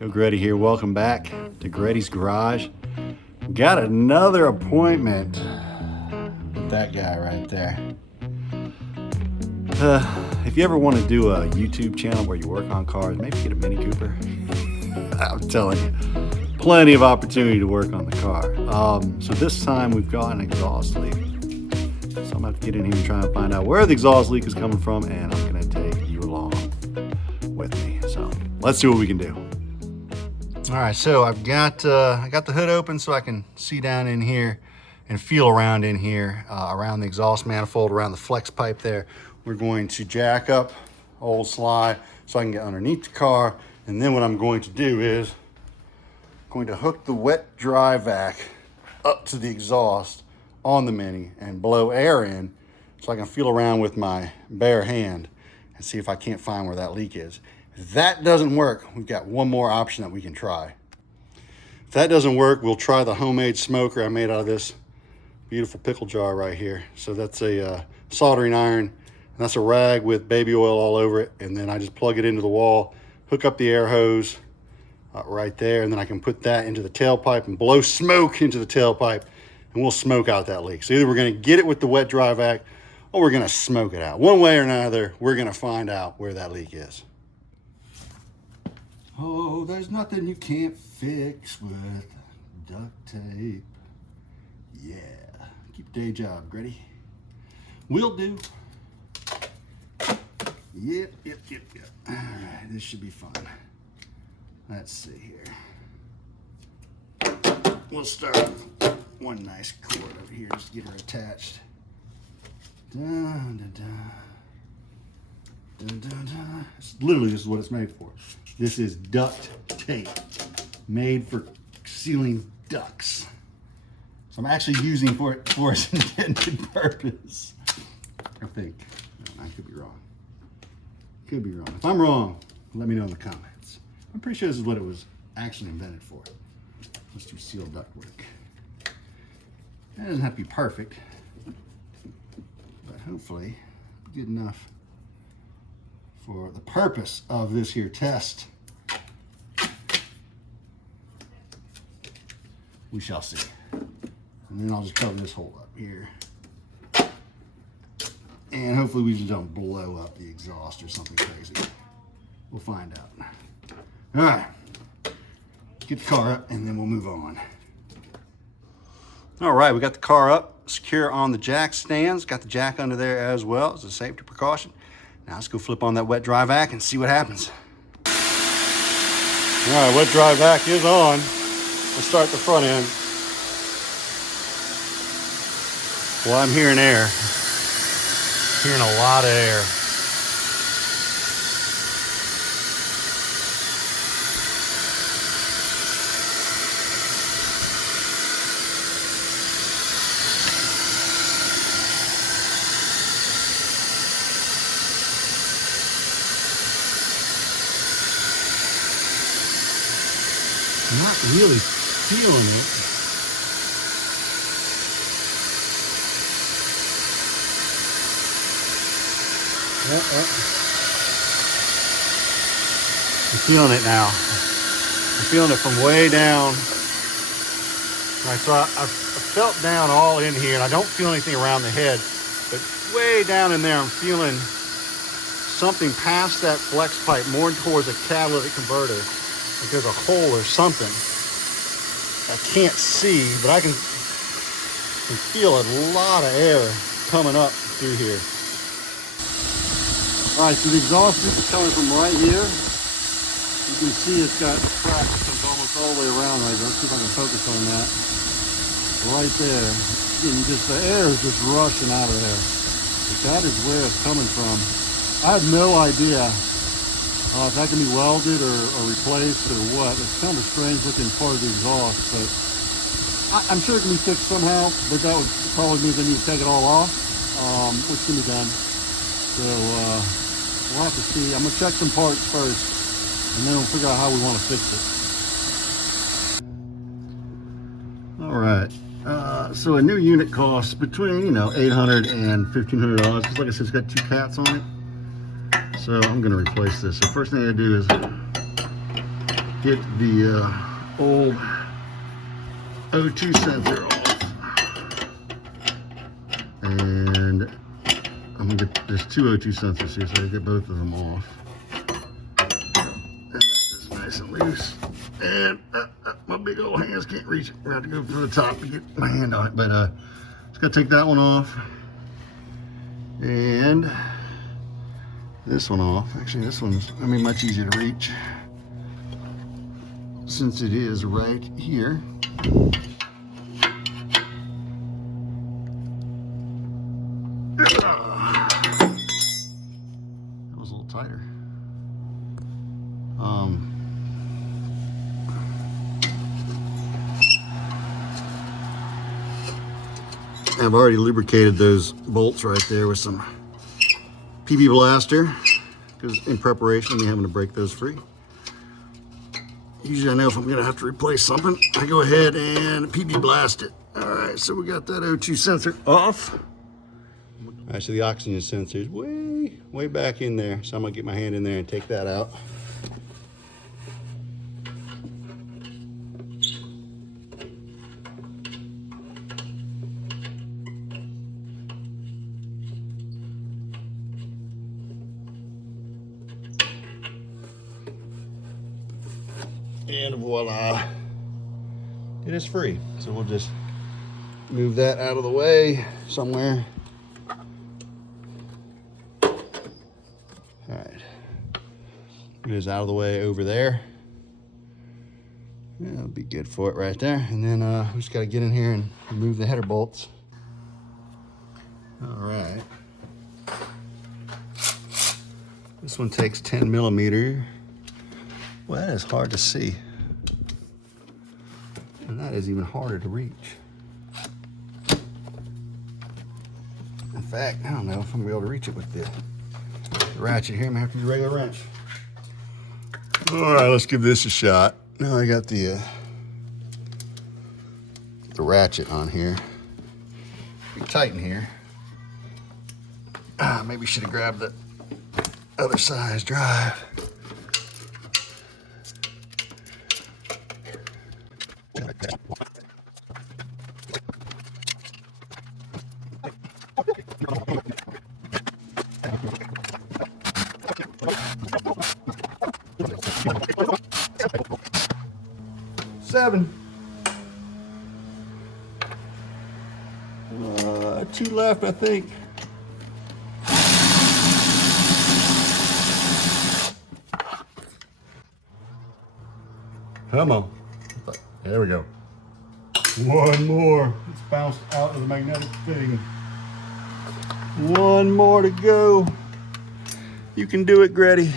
Joe Gretty here. Welcome back to Gretty's Garage. Got another appointment with that guy right there. If you ever want to do a YouTube channel where you work on cars, maybe get a Mini Cooper. I'm telling you, plenty of opportunity to work on the car. So this time we've got an exhaust leak. So I'm going to have to get in here and try and find out where the exhaust leak is coming from, and I'm going to take you along with me. So let's see what we can do. All right, so I got the hood open so I can see down in here and feel around in here, around the exhaust manifold, around the flex pipe there. We're going to jack up old slide so I can get underneath the car. And then what I'm going to do is going to hook the wet dry vac up to the exhaust on the Mini and blow air in so I can feel around with my bare hand and see if I can't find where that leak is. If that doesn't work, we've got one more option that we can try. If that doesn't work, we'll try the homemade smoker I made out of this beautiful pickle jar right here. So that's a soldering iron, and that's a rag with baby oil all over it. And then I just plug it into the wall, hook up the air hose right there, and then I can put that into the tailpipe and blow smoke into the tailpipe, and we'll smoke out that leak. So either we're gonna get it with the wet dry vac, or we're gonna smoke it out. One way or another, we're gonna find out where that leak is. Oh, there's nothing you can't fix with duct tape. Yeah, keep day job, Gretty. Will do. Yep. All right, this should be fun. Let's see here. We'll start with one nice cord over here just to get her attached. Dun, dun, dun. Dun, dun, dun. It's literally this is what it's made for. This is duct tape made for sealing ducts. So I'm actually using for its intended purpose. I think. I could be wrong. Could be wrong. If I'm wrong, let me know in the comments. I'm pretty sure this is what it was actually invented for. Let's do sealed duct work. That doesn't have to be perfect, but hopefully good enough for the purpose of this here test. We shall see. And then I'll just cover this hole up here. And hopefully we just don't blow up the exhaust or something crazy. We'll find out. All right, get the car up and then we'll move on. All right, we got the car up, secure on the jack stands. Got the jack under there as well as a safety precaution. Now let's go flip on that wet dry vac and see what happens. All right, wet dry vac is on. Let's start the front end. Well, I'm hearing air. Hearing a lot of air. I'm not really feeling it. I'm feeling it now. I'm feeling it from way down. All right, so I felt down all in here, and I don't feel anything around the head, but way down in there, I'm feeling something past that flex pipe, more towards a catalytic converter. Like there's a hole or something. I can't see, but I can feel a lot of air coming up through here. All right, so the exhaust is coming from right here. You can see it's got a crack that comes almost all the way around right there. Let's see if I can focus on that. Right there. And just the air is just rushing out of there. But that is where it's coming from. I have no idea if that can be welded or replaced or what. It's kind of a strange looking part of the exhaust, but I'm sure it can be fixed somehow, but that would probably mean they need to take it all off, which can be done. So we'll have to see. I'm gonna check some parts first, and then we'll figure out how we want to fix it. All right. So a new unit costs between $800 and $1,500 because, like I said, it's got 2 cats on it. So I'm going to replace this. So first thing I do is get the old O2 sensor off. And I'm gonna get, there's two O2 sensors here, so I get both of them off. And that's nice and loose. And my big old hands can't reach it. We're gonna have to go for the top to get my hand on it. But just gotta take that one off. And this one off. Actually, this one's, I mean, much easier to reach since it is right here. That was a little tighter. I've already lubricated those bolts right there with some PB Blaster, because in preparation of me having to break those free. Usually I know if I'm gonna have to replace something, I go ahead and PB blast it. All right, so we got that O2 sensor off. All right, so the oxygen sensor is way back in there. So I'm gonna get my hand in there and take that out. And voila, it is free. So we'll just move that out of the way somewhere. All right, it is out of the way over there. Yeah, that'll be good for it right there. And then we just got to get in here and remove the header bolts. All right, this one takes 10 millimeter. Well, that is hard to see. And that is even harder to reach. In fact, I don't know if I'm gonna be able to reach it with the ratchet here. I'm gonna have to use a regular wrench. All right, let's give this a shot. Now I got the ratchet on here. Pretty tight in here. Maybe should have grabbed the other size drive. Seven. Two left, I think. Come on. There we go. One more. It's bounced out of the magnetic thing. One more to go. You can do it, Gretty.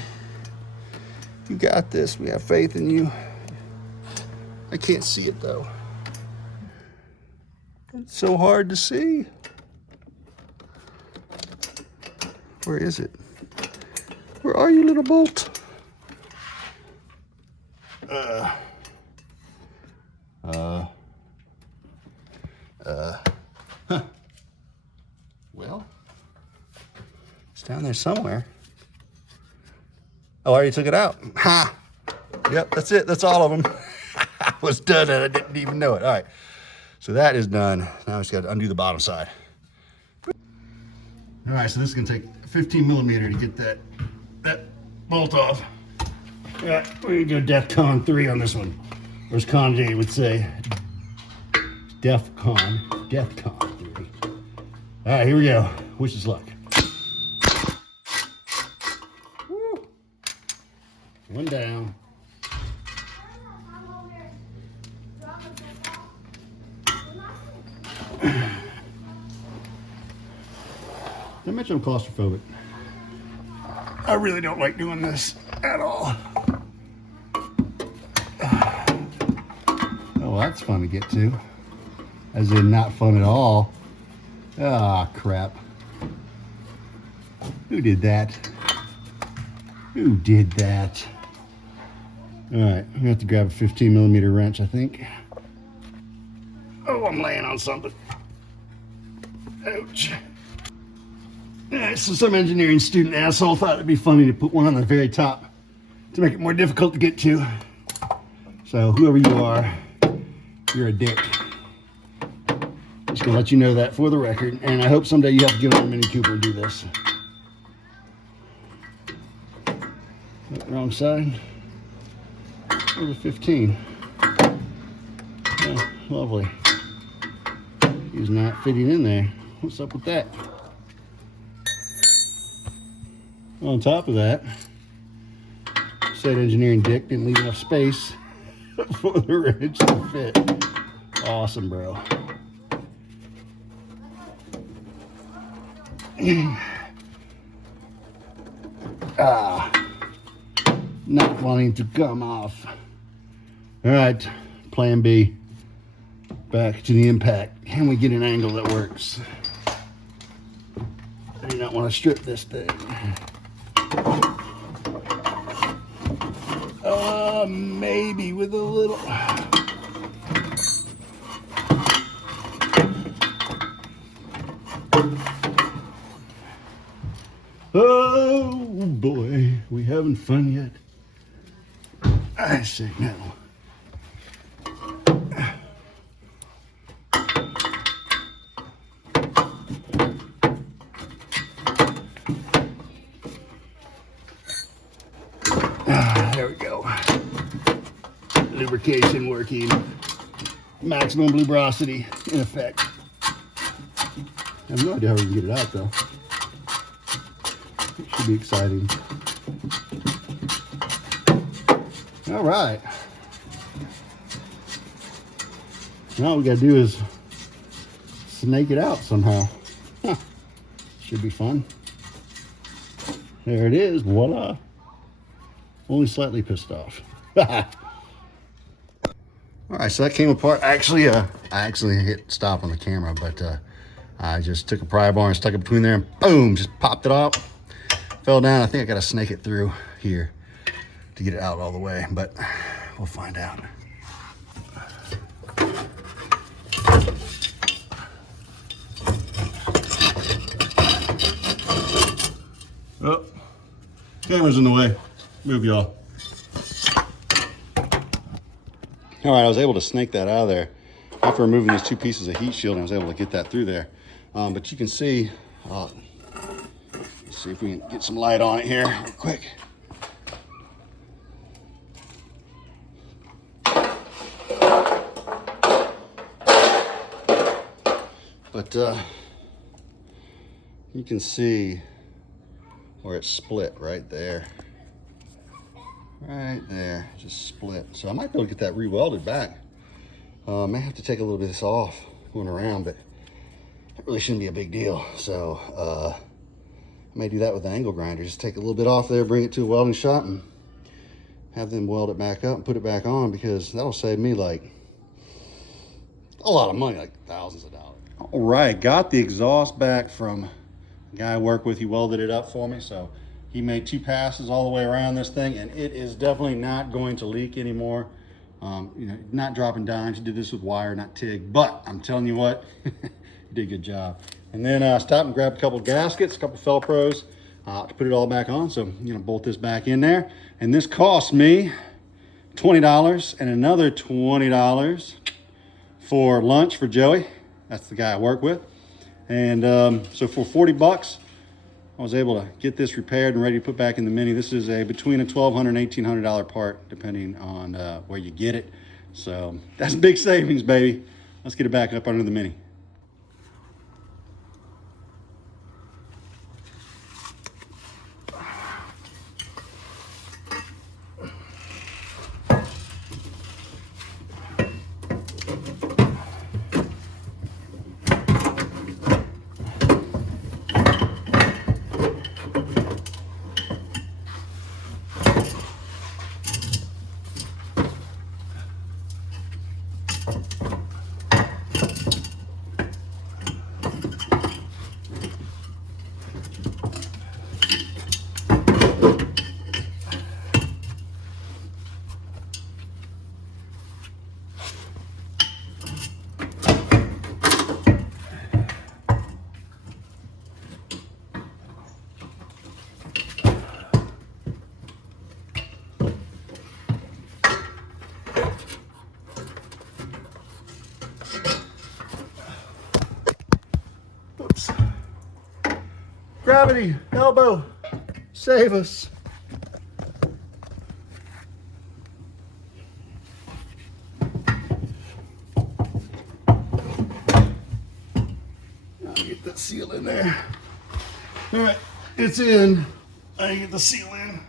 You got this. We have faith in you. I can't see it though. It's so hard to see. Where is it? Where are you, little bolt? Well, it's down there somewhere. Oh, I already took it out. Ha! Yep, that's it. That's all of them. I was done and I didn't even know it. All right, so that is done. Now I just got to undo the bottom side. All right, so this is gonna take 15 millimeter to get that bolt off. Yeah, we're gonna go DEFCON 3 on this one. Or as Kanye would say, DEFCON 3. All right, here we go. Wish us luck. Woo. One down. I mentioned I'm claustrophobic. I really don't like doing this at all. Oh, that's fun to get to. As in not fun at all. Ah, crap. Who did that? Who did that? All right, I'm gonna have to grab a 15 millimeter wrench, I think. Oh, I'm laying on something. Ouch. All right, so some engineering student asshole thought it'd be funny to put one on the very top to make it more difficult to get to. So whoever you are, you're a dick. Just gonna let you know that for the record. And I hope someday you have to get on a Mini Cooper and do this. Wrong side. Over 15. Yeah, lovely. He's not fitting in there. What's up with that? On top of that, said engineering dick didn't leave enough space for the wrench to fit. Awesome, bro. Not wanting to come off. All right, plan B. Back to the impact. Can we get an angle that works? I do not want to strip this thing. Maybe with a little. Oh boy, we having fun yet? I say no. There we go. Lubrication working. Maximum lubrosity in effect. I have no idea how we can get it out though. It should be exciting. All right. Now all we gotta do is snake it out somehow. Huh. Should be fun. There it is, voila. Only slightly pissed off. All right, so that came apart. Actually, I actually hit stop on the camera, but I just took a pry bar and stuck it between there and boom, just popped it off. Fell down. I think I got to snake it through here to get it out all the way, but we'll find out. Oh, camera's in the way. Move, y'all. All right, I was able to snake that out of there. After removing these two pieces of heat shield, I was able to get that through there. But you can see, let's see if we can get some light on it here real quick. But you can see where it's split right there. Right there, just split. So I might be able to get that re-welded back. May have to take a little bit of this off going around, but it really shouldn't be a big deal. So I may do that with the angle grinder. Just take a little bit off there, bring it to a welding shop, and have them weld it back up and put it back on, because that'll save me like a lot of money, like thousands of dollars. All right, got the exhaust back from the guy I work with. He welded it up for me, so he made 2 passes all the way around this thing, and it is definitely not going to leak anymore. You know, not dropping dimes. You did this with wire, not TIG, but I'm telling you what, you did a good job. And then stopped and grabbed a couple gaskets, a couple Felpros to put it all back on. So, you know, bolt this back in there. And this cost me $20 and another $20 for lunch for Joey. That's the guy I work with. And so for 40 bucks, I was able to get this repaired and ready to put back in the Mini. This is a between a $1,200 and $1,800 part, depending on where you get it. So that's big savings, baby. Let's get it back up under the Mini. Gravity, elbow, save us. I'll get that seal in there. All right, it's in. I get the seal in.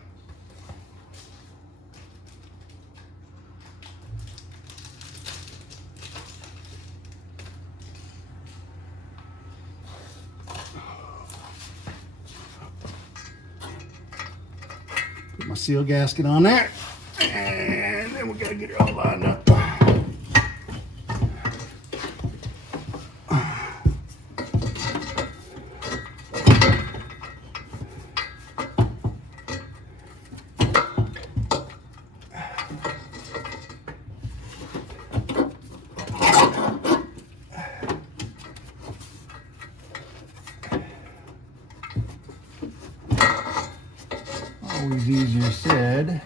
Put my seal gasket on there, and then we gotta get it all lined up. Always easier said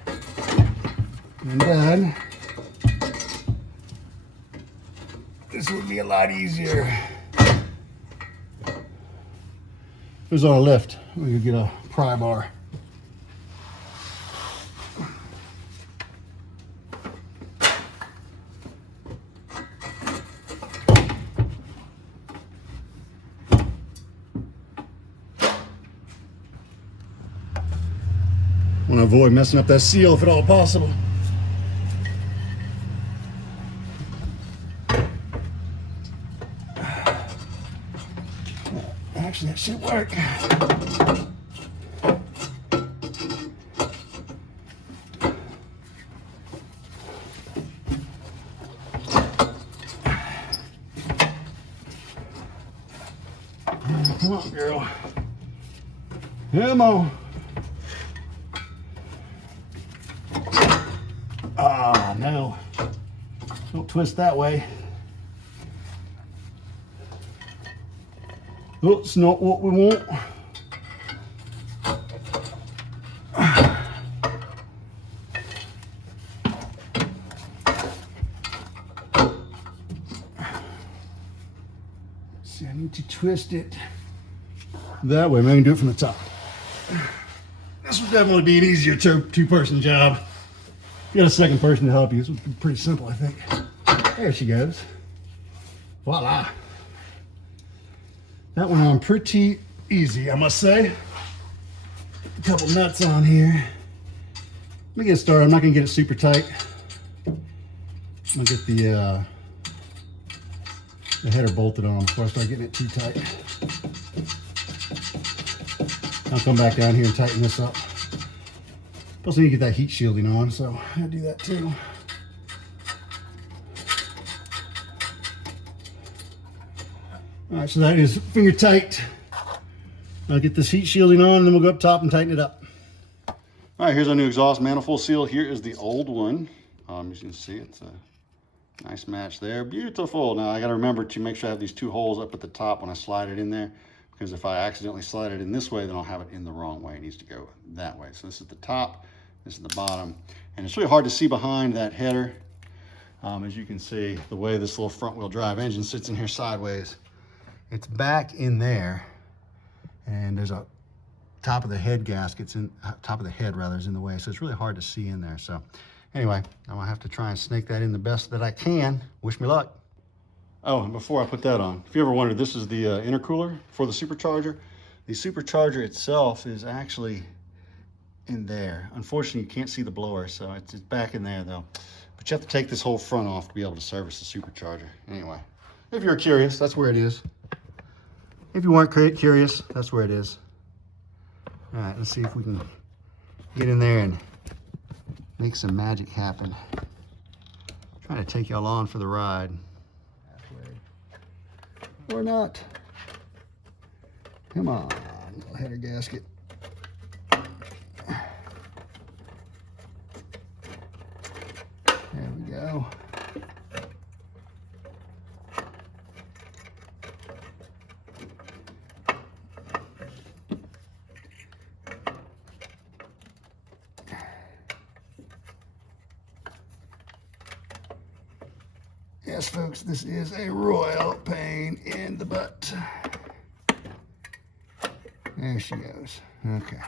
than done. This would be a lot easier. If it was on a lift, we could get a pry bar. Want to avoid messing up that seal if at all possible. Actually, that should work. Come on, girl. Come on. Ah, no. Don't twist that way. That's not what we want. See, I need to twist it that way. Maybe I can do it from the top. This would definitely be an easier two-person job. If you got a second person to help you, this would be pretty simple, I think. There she goes. Voila. That went on pretty easy, I must say. A couple nuts on here. Let me get started. I'm not gonna get it super tight. I'm gonna get the header bolted on before I start getting it too tight. I'll come back down here and tighten this up. Plus I need to get that heat shielding on, so I'll do that too. All right, so that is finger tight. I'll get this heat shielding on, and then we'll go up top and tighten it up. All right, here's our new exhaust manifold seal. Here is the old one. As you can see, it's a nice match there. Beautiful. Now I got to remember to make sure I have these two holes up at the top when I slide it in there, because if I accidentally slide it in this way, then I'll have it in the wrong way. It needs to go that way. So this is the top, this is the bottom, and it's really hard to see behind that header. As you can see, the way this little front wheel drive engine sits in here sideways, it's back in there, and there's a top of the head gaskets in top of the head rather is in the way, so it's really hard to see in there. So anyway, I'm gonna have to try and snake that in the best that I can. Wish me luck. Oh, and before I put that on, if you ever wondered, this is the intercooler for the supercharger. The supercharger itself is actually in there. Unfortunately, you can't see the blower, so it's back in there though. But you have to take this whole front off to be able to service the supercharger. Anyway, if you're curious, that's where it is. If you weren't curious, that's where it is. All right, let's see if we can get in there and make some magic happen. Trying to take y'all on for the ride. Halfway. Or not. Come on, little header gasket. There we go. Yes, folks, this is a royal pain in the butt. There she goes. Okay.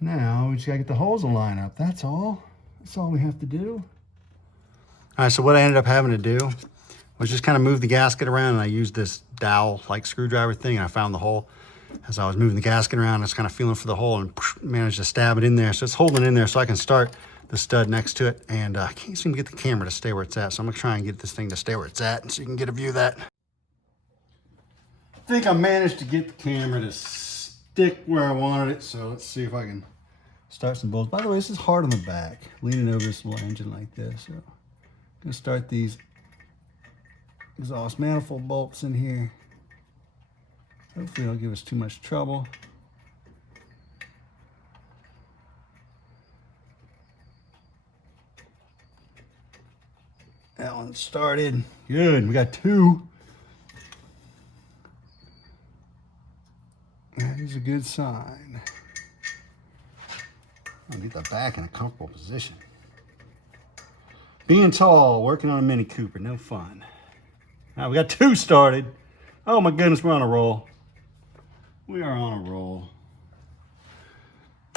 Now we just gotta get the holes to line up. That's all. That's all we have to do. All right, so what I ended up having to do was just kind of move the gasket around, and I used this dowel like screwdriver thing, and I found the hole. As I was moving the gasket around, I was kind of feeling for the hole and managed to stab it in there. So it's holding it in there so I can start the stud next to it. And I can't seem to get the camera to stay where it's at. So I'm gonna try and get this thing to stay where it's at so you can get a view of that. I think I managed to get the camera to stick where I wanted it. So let's see if I can start some bolts. By the way, this is hard on the back, leaning over this little engine like this. So I'm gonna start these exhaust manifold bolts in here. Hopefully it'll give us too much trouble. That one started. Good, we got two. That is a good sign. I'll get the back in a comfortable position. Being tall, working on a Mini Cooper, no fun. Now we got two started. Oh my goodness, we're on a roll. We are on a roll.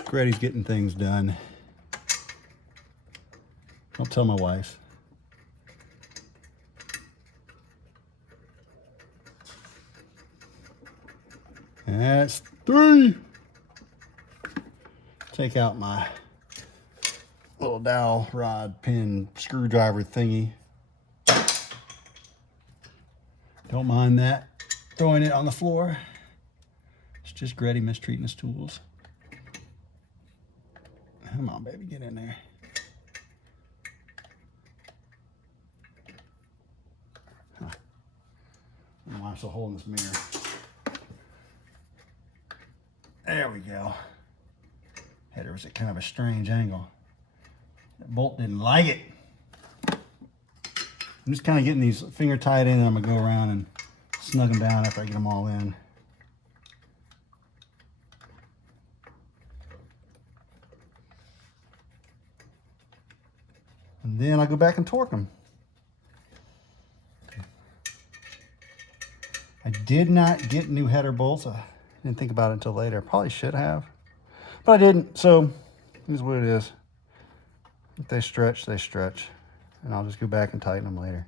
Grady's getting things done. Don't tell my wife. That's three. Take out my little dowel rod pin screwdriver thingy. Don't mind that. Throwing it on the floor. It's just Grady mistreating his tools. Come on, baby, get in there. Huh. I don't know why I'm still holding this mirror. There we go. Header was at kind of a strange angle. That bolt didn't like it. I'm just kind of getting these finger tied in, and I'm gonna go around and snug them down after I get them all in. And then I go back and torque them. I did not get new header bolts. I didn't think about it until later. Probably should have, but I didn't. So here's what it is. If they stretch, they stretch. And I'll just go back and tighten them later.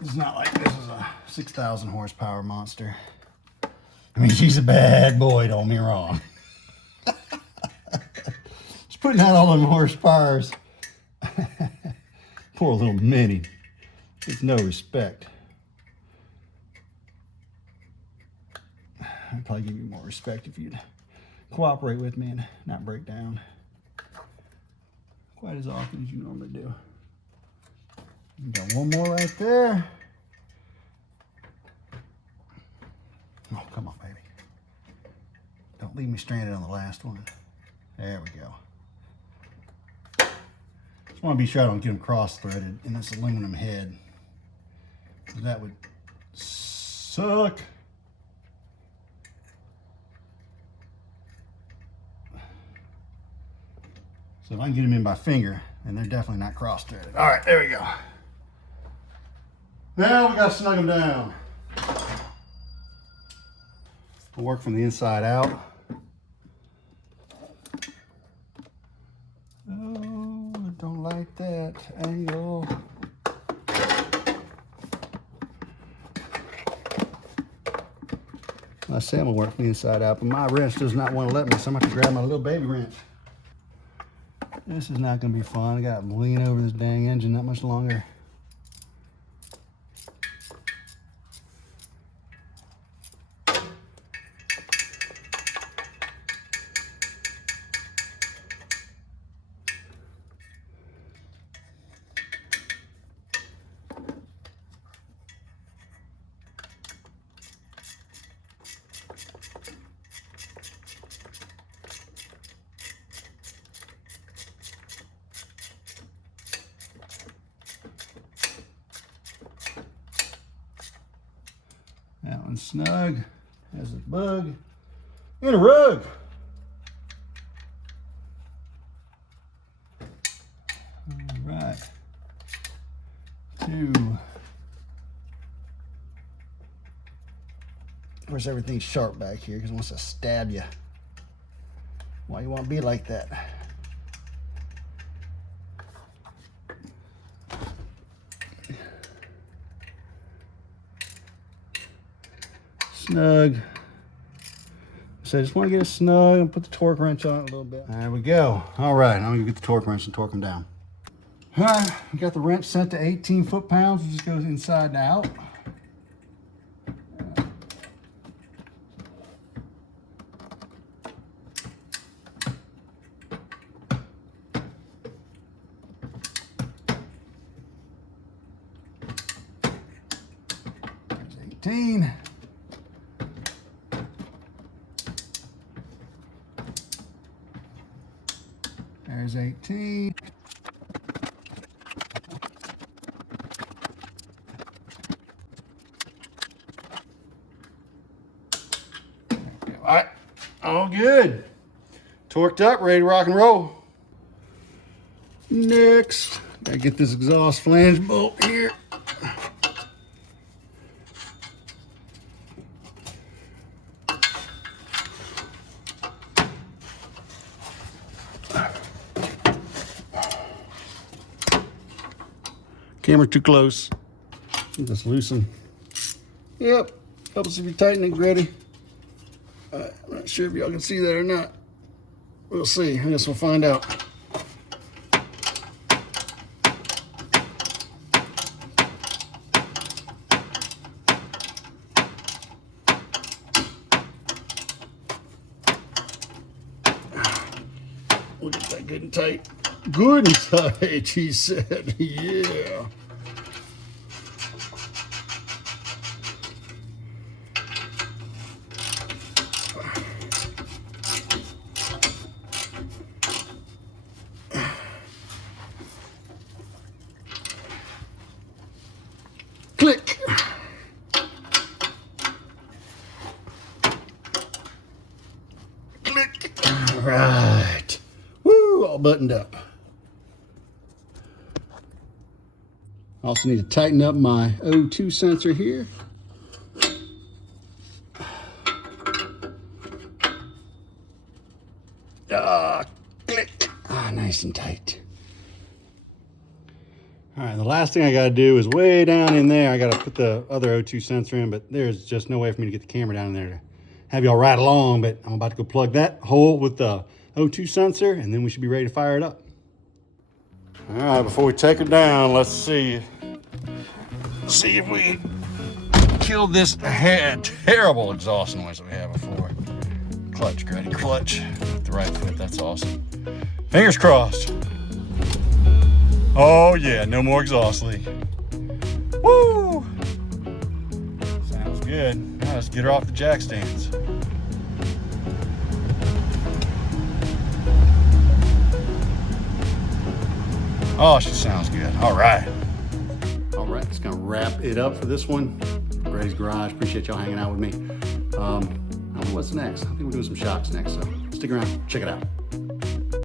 It's not like this is a 6,000 horsepower monster. I mean, she's a bad boy, don't get me wrong. Just putting out all them horsepowers. Poor little Mini. It's no respect. I'd probably give you more respect if you'd cooperate with me and not break down quite as often as you normally do. Got one more right there. Oh, come on, baby. Don't leave me stranded on the last one. There we go. Just want to be sure I don't get them cross-threaded in this aluminum head. That would suck. So if I can get them in by finger, then they're definitely not cross-threaded. All right, there we go. Now we gotta snug them down. We'll work from the inside out. Oh, I don't like that angle. I say I'm gonna work from the inside out, but my wrench does not want to let me, so I'm gonna have to grab my little baby wrench. This is not gonna be fun. I gotta lean over this dang engine that much longer. That one's snug. Has a bug and a rug. All right. Two. course, everything's sharp back here because it wants to stab you. Why you want to be like that? Snug. So I just want to get it snug and put the torque wrench on it a little bit. There we go. All right, now I'm gonna get the torque wrench and torque them down. All right, we got the wrench set to 18 foot-pounds. It just goes inside and out. There's 18. There's 18. All right, all good. Torqued up, ready to rock and roll. Next, gotta get this exhaust flange bolt here. Camera too close. Just loosen. Yep, helps if you tighten it, Gretty. I'm not sure if y'all can see that or not. We'll see. I guess we'll find out. We'll get that good and tight. Good and tight, he said. Yeah. Click. Click. All right. Woo, all buttoned up. I also need to tighten up my O2 sensor here. Click. Nice and tight. All right, the last thing I gotta do is way down in there. I gotta put the other O2 sensor in, but there's just no way for me to get the camera down in there to have y'all ride along, but I'm about to go plug that hole with the O2 sensor, and then we should be ready to fire it up. All right, before we take her down, let's see if we kill this terrible exhaust noise that we had before. Clutch, Grady, clutch. With the right foot, that's awesome. Fingers crossed. Oh yeah, no more exhaust leak. Woo! Sounds good. Now let's get her off the jack stands. Oh, she sounds good. All right. All right, it's gonna wrap it up for this one. Brady's Garage. Appreciate y'all hanging out with me. I don't know what's next. I think we're doing some shocks next, so stick around, check it out.